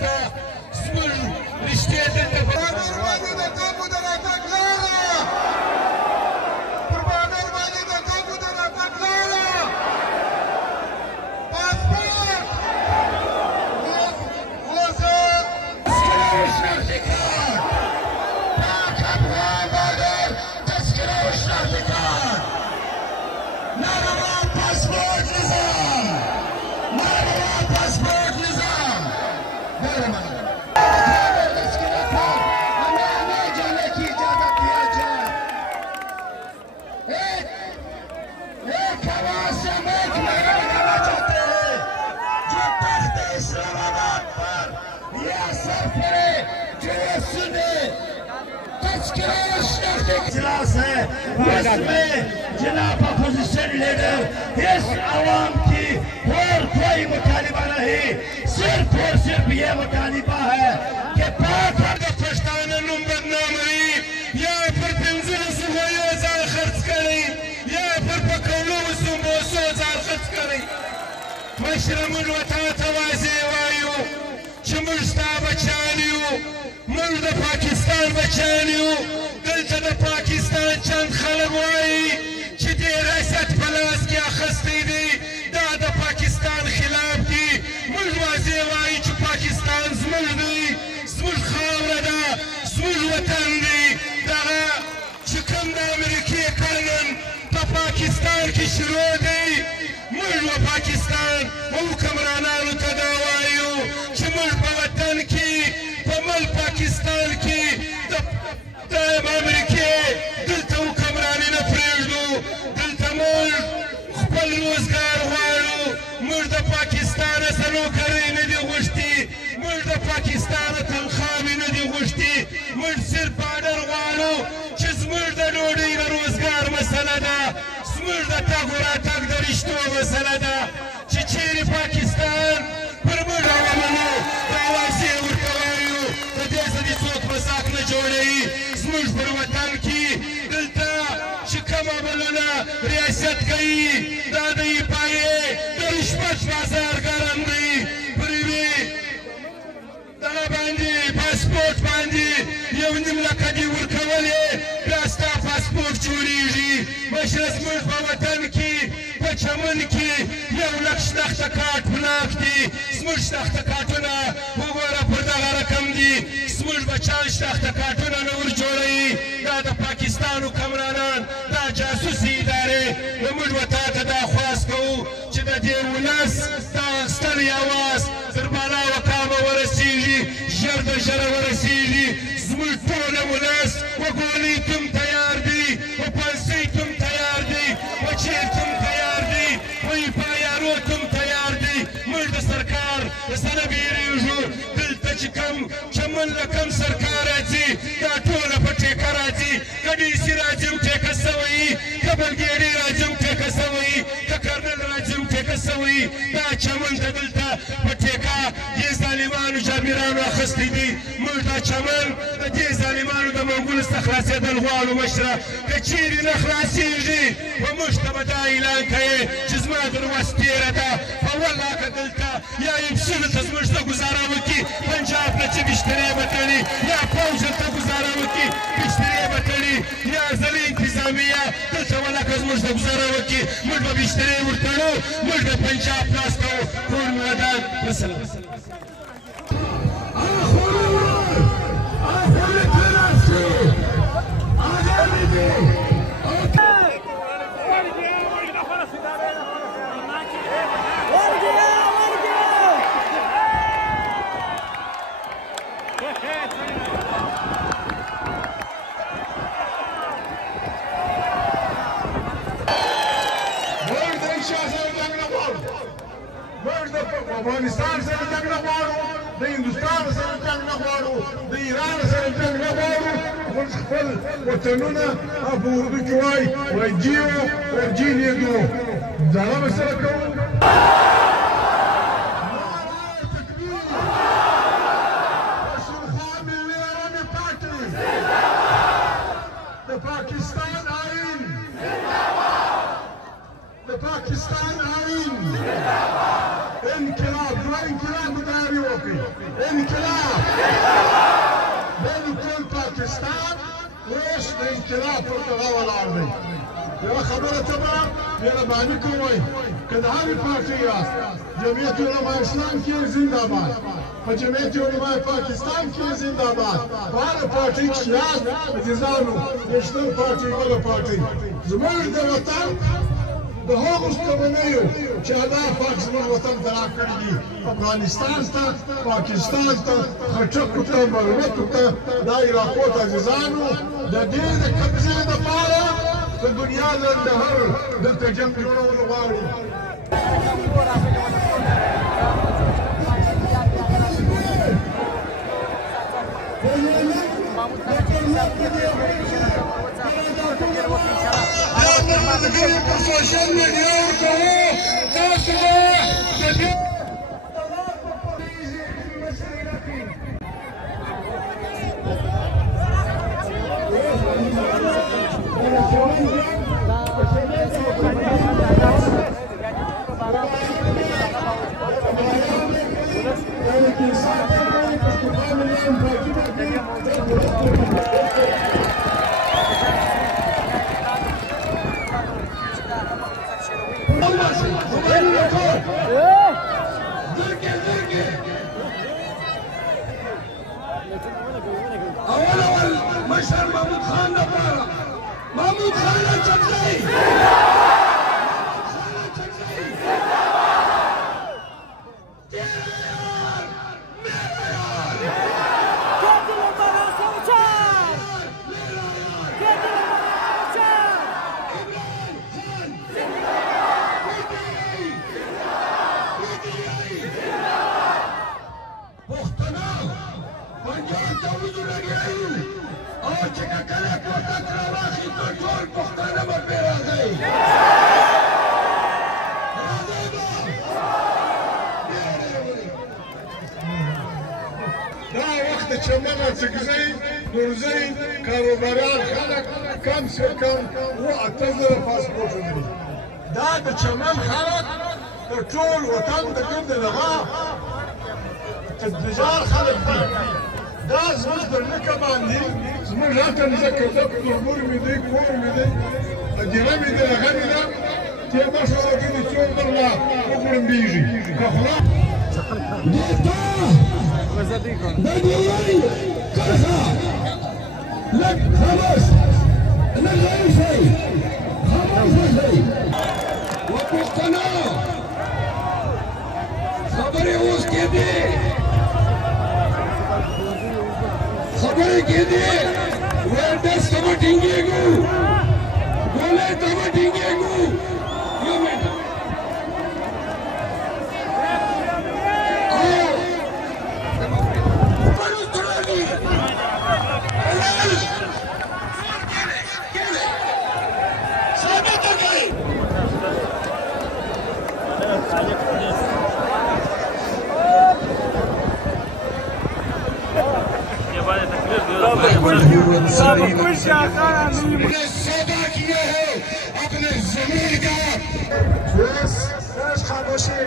ناسته زموږ رښتې دلته इजलास है उसमें जनाब अपोजिशन लीडर इस आवाम की और कोई मुतालिबा नहीं, सिर्फ और सिर्फ ये मुतालिबा है कि پښتانه نوم بدناموي یا پر 15 غویو ځان خرڅ کړی یا پر پکولو سمبوسو ځان خرڅ کړی. مشره موږ ورته ته واضح وایو چې موږ ستا بچیان یو، موږ د پاکستان بچیان یو. دلته د پاکستان چند خلک وایي چې دې ریاست په لاس کې اخیستی دی، دا د پاکستان خلاف دي. موږ واضح وایو چې پاکستان زموږ دی، زموږ خاوره ده، زموږ وطن دی. دغه چې کوم د امریکې کړنن په پاکستان کې شروع دی، موږ و پاکستان و حکمرانانو ته دا وایو چې موږ په وطن کې په ملک پاکستان کې د امریکې دلته حکمراني نه پرېږدو. دلته موږ خپل روزګار غواړو، موږ د پاکستانه څه نوکرۍ نه دي غوښتي، موږ د پاکستانه تنخواوې نه دي غوښتي. موږ صرف باډر غواړو چې زموږ د ډوډۍ د روزګار مسله ده، زموږ د تګ و راتګ د رشتو مسله ده چې چیرې پاکستان پر موږ عواملو دا واضح ورته وایو د دې څه دې څوک مذاق نه جوړوي. زموږ پر وطن کې دلته چې کوم عملونه ریاست کوي دا د پایې د رشوت بازار ګرم دی. پر یوې دغه باندې پاسپورټ باندې 1.5 لکه دې ورکولې، بیا ستا پاسپورټ جوړېږي. مشره زموږ په وطن کې په چمن کې 1 لک شنخته کارت بلاک دي. زموږ شنخته کارتونه وګوره پر دغه رقم دي، زموږ بچیان شنخته کارتونه نه ور جوړوي. دا د پاکستان حکمرانان دا جاسوسي ادارې. نو موږ به تا ته دا خواست کوو چې د دې ولس دا ستړی اواز تر بالا وقامه ورسېږي، ژر د ژره ورسېږي. زموږ ټوله ولس و ګولۍ تم تیار دی، و پنسۍ تم تیار دی، و چیر تم تیار دی، و پایارو تم تیار دی. موږ د سرکار د څه نه بیریږو. دلته چې کوم چمن له کوم سرکار راځي دا ټوله په ټیکه راځي. که ډیسي راځي هم ټیکه سوی، که بلګیډي راځي هم ټیکه سوی، که کرنل راځي هم ټیکه سوی. دا چمن ته دلته په ټیکه دې ظالمانو جابرانو اخیستی دي. موږ دا چمن د دې ظالمانو د منګولو څخه خلاصېدل غواړو. مشره که چیرې نه خلاصېږي په موږ ته به دا اعلان کوې چې زما در وس تېره ده. په والله که دلته یا ایپسونو ته زموږ ته ګزاره وکړي، پنجاب نه چې بشترې به تړي، یا پوځ ته ګزاره وکړي بشترې به تړي، یا ضلع انتظامیه دلته ولکه زموږ ته ګزاره وکړي موږ به بشترې ورتړو، موږ به پنجاب لاس کوو. ټول ودان وسلام. افغانستان سره جنګ نه غواړو، د هندوستان سره جنګ نه غواړو، د ایران سره جنګ نه غواړو. موږ خپل وطنونه او په اردو کې وایي جیو او جینیدو دغه به سره کوو. د پاکستان آئین، د پاکستان آئین انقلاب، دو انقلاب مداری و وکړي انقلاب بین ټول پاکستان اوس د انقلاب پر ډګر ولاړ دی یوه خبره ته به مهرباني کوئ که د هرې پارټۍ یاست جمعیت علما اسلام کې زنده‌باد په جمعیت علما پاکستان کې زنده‌باد په هره پارټۍ کې یاست عزیزانو نېشنل پارټۍ بله پارټۍ زموږ د وطن د هغو شتمنیو چې الله پاک زموږ وطن ته راکړي دي افغانستان ته پاکستان ته خټکو ته مرمتو ته دا علاقو ته عزیزانو د دې د قبضې دپاره د دنیا لنډهر دلته جنګ جوړول غواړي ملګري په سوشل میډیا ورکوو تاسو به د اول مشر محمود خان لپاره محمود خان چکزی چمن څکزی نورزی کاروباریان خلک کم سے کم اوه اته زره پاسپورټ لري دا د چمن خلک د ټول وطن د ګرد لغا تجار خلک دي دا زموږ پر نکه باندې زموږ راته مځکه ده کوربور مې دی کور مې دی هدیره مې ده هغه مې ده چې ماشاءالله ګنې څوک درله وغړمبېږي که خلا بديعي كرخة لك خلاص انا غير شيء خلاص شيء وقتنا خبري اوس کې دي خبري کې دي ورته سمټینګيګو ګولې سمټینګيګو یو منټ सौदा किया है अपने जमीन का खामोशी